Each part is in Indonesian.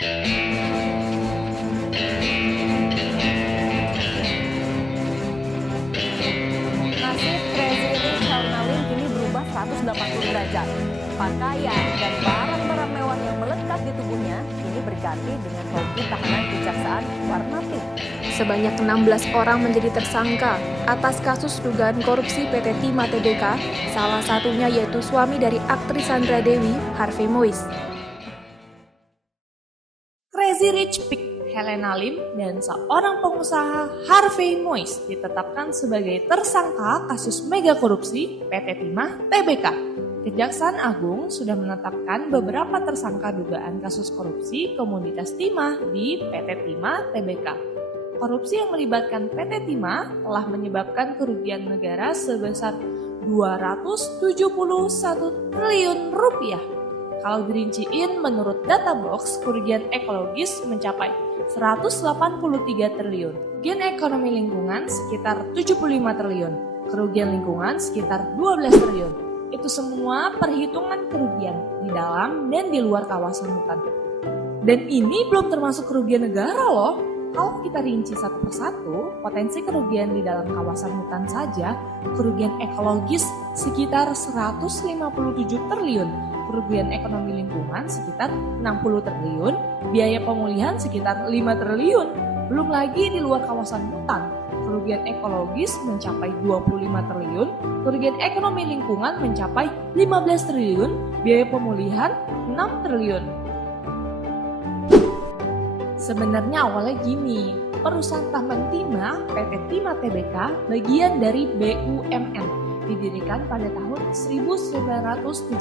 Nasib Crazy Rich Helena Lim kini berubah 180 derajat. Pakaian dan barang-barang mewah yang melekat di tubuhnya kini berganti dengan rompi tahanan kejaksaan warna pink. Sebanyak 16 orang menjadi tersangka atas kasus dugaan korupsi PT Timah Tbk, salah satunya yaitu suami dari aktris Sandra Dewi, Harvey Moise. Crazy Rich Pig Helena Lim dan seorang pengusaha Harvey Moise ditetapkan sebagai tersangka kasus mega korupsi PT Timah Tbk. Kejaksaan Agung sudah menetapkan beberapa tersangka dugaan kasus korupsi komoditas timah di PT Timah Tbk. Korupsi yang melibatkan PT Timah telah menyebabkan kerugian negara sebesar 271 triliun rupiah. Kalau dirinciin menurut Databox, kerugian ekologis mencapai 183 triliun. Kerugian ekonomi lingkungan sekitar 75 triliun. Kerugian lingkungan sekitar 12 triliun. Itu semua perhitungan kerugian di dalam dan di luar kawasan hutan. Dan ini belum termasuk kerugian negara loh. Kalau kita rinci satu persatu, potensi kerugian di dalam kawasan hutan saja, kerugian ekologis sekitar 157 triliun, kerugian ekonomi lingkungan sekitar 60 triliun, biaya pemulihan sekitar 5 triliun. Belum lagi di luar kawasan hutan, kerugian ekologis mencapai 25 triliun, kerugian ekonomi lingkungan mencapai 15 triliun, biaya pemulihan 6 triliun. Sebenarnya awalnya gini, perusahaan tambang timah PT Timah Tbk bagian dari BUMN, didirikan pada tahun 1975.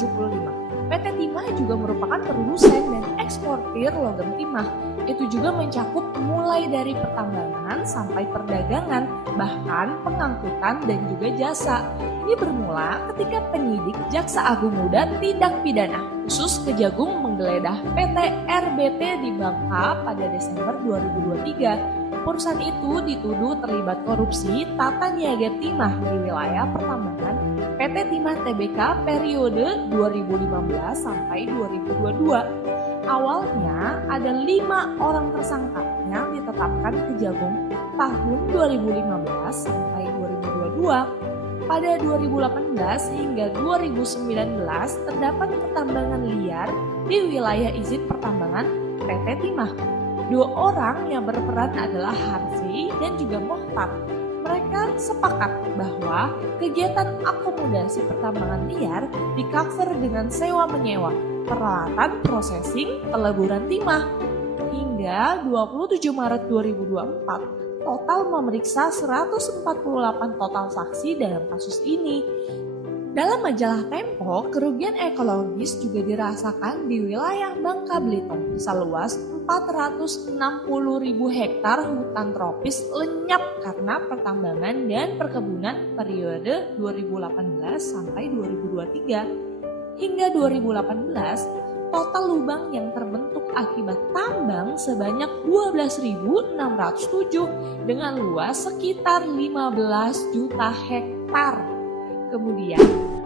PT Timah juga merupakan produsen dan eksportir logam timah. Itu juga mencakup mulai dari pertambangan sampai perdagangan, bahkan pengangkutan dan juga jasa. Ini bermula ketika penyidik Jaksa Agung Muda Tindak Pidana khusus Kejagung menggeledah PT RBT di Bangka pada Desember 2023. Perusahaan itu dituduh terlibat korupsi tata niaga timah di wilayah pertambangan PT Timah Tbk periode 2015 sampai 2022. Awalnya ada 5 orang tersangka yang ditetapkan Kejagung tahun 2015 sampai 2022. Pada 2018 hingga 2019 terdapat pertambangan liar di wilayah izin pertambangan PT Timah. 2 orang yang berperan adalah Harvey dan juga Mohtar. Mereka sepakat bahwa kegiatan akomodasi pertambangan liar di-cover dengan sewa-menyewa, peralatan prosesing peleburan timah. Hingga 27 Maret 2024, total memeriksa 148 total saksi dalam kasus ini. Dalam majalah Tempo, kerugian ekologis juga dirasakan di wilayah Bangka Belitung seluas 460.000 hektar hutan tropis lenyap karena pertambangan dan perkebunan periode 2018 sampai 2023. Hingga 2018, total lubang yang terbentuk akibat tambang sebanyak 12.607 dengan luas sekitar 15 juta hektar. Kemudian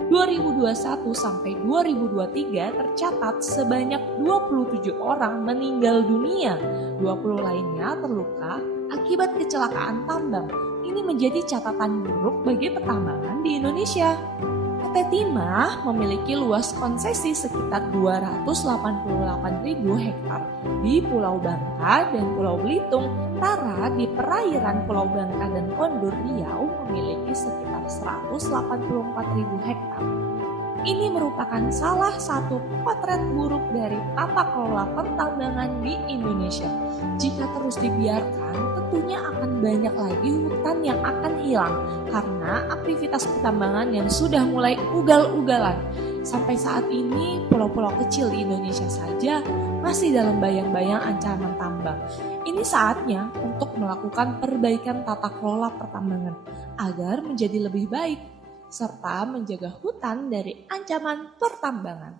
2021 sampai 2023 tercatat sebanyak 27 orang meninggal dunia, 20 lainnya terluka akibat kecelakaan tambang. Ini menjadi catatan buruk bagi pertambangan di Indonesia. PT Timah memiliki luas konsesi sekitar 288.000 hektar di Pulau Bangka dan Pulau Belitung. Sementara di perairan Pulau Bangka dan Kondur Riau memiliki sekitar 184.000 hektar. Ini merupakan salah satu potret buruk dari tata kelola pertambangan di Indonesia. Jika terus dibiarkan, tentunya akan banyak lagi hutan yang akan hilang karena aktivitas pertambangan yang sudah mulai ugal-ugalan. Sampai saat ini, pulau-pulau kecil di Indonesia saja masih dalam bayang-bayang ancaman tambang. Ini saatnya untuk melakukan perbaikan tata kelola pertambangan agar menjadi lebih baik, serta menjaga hutan dari ancaman pertambangan.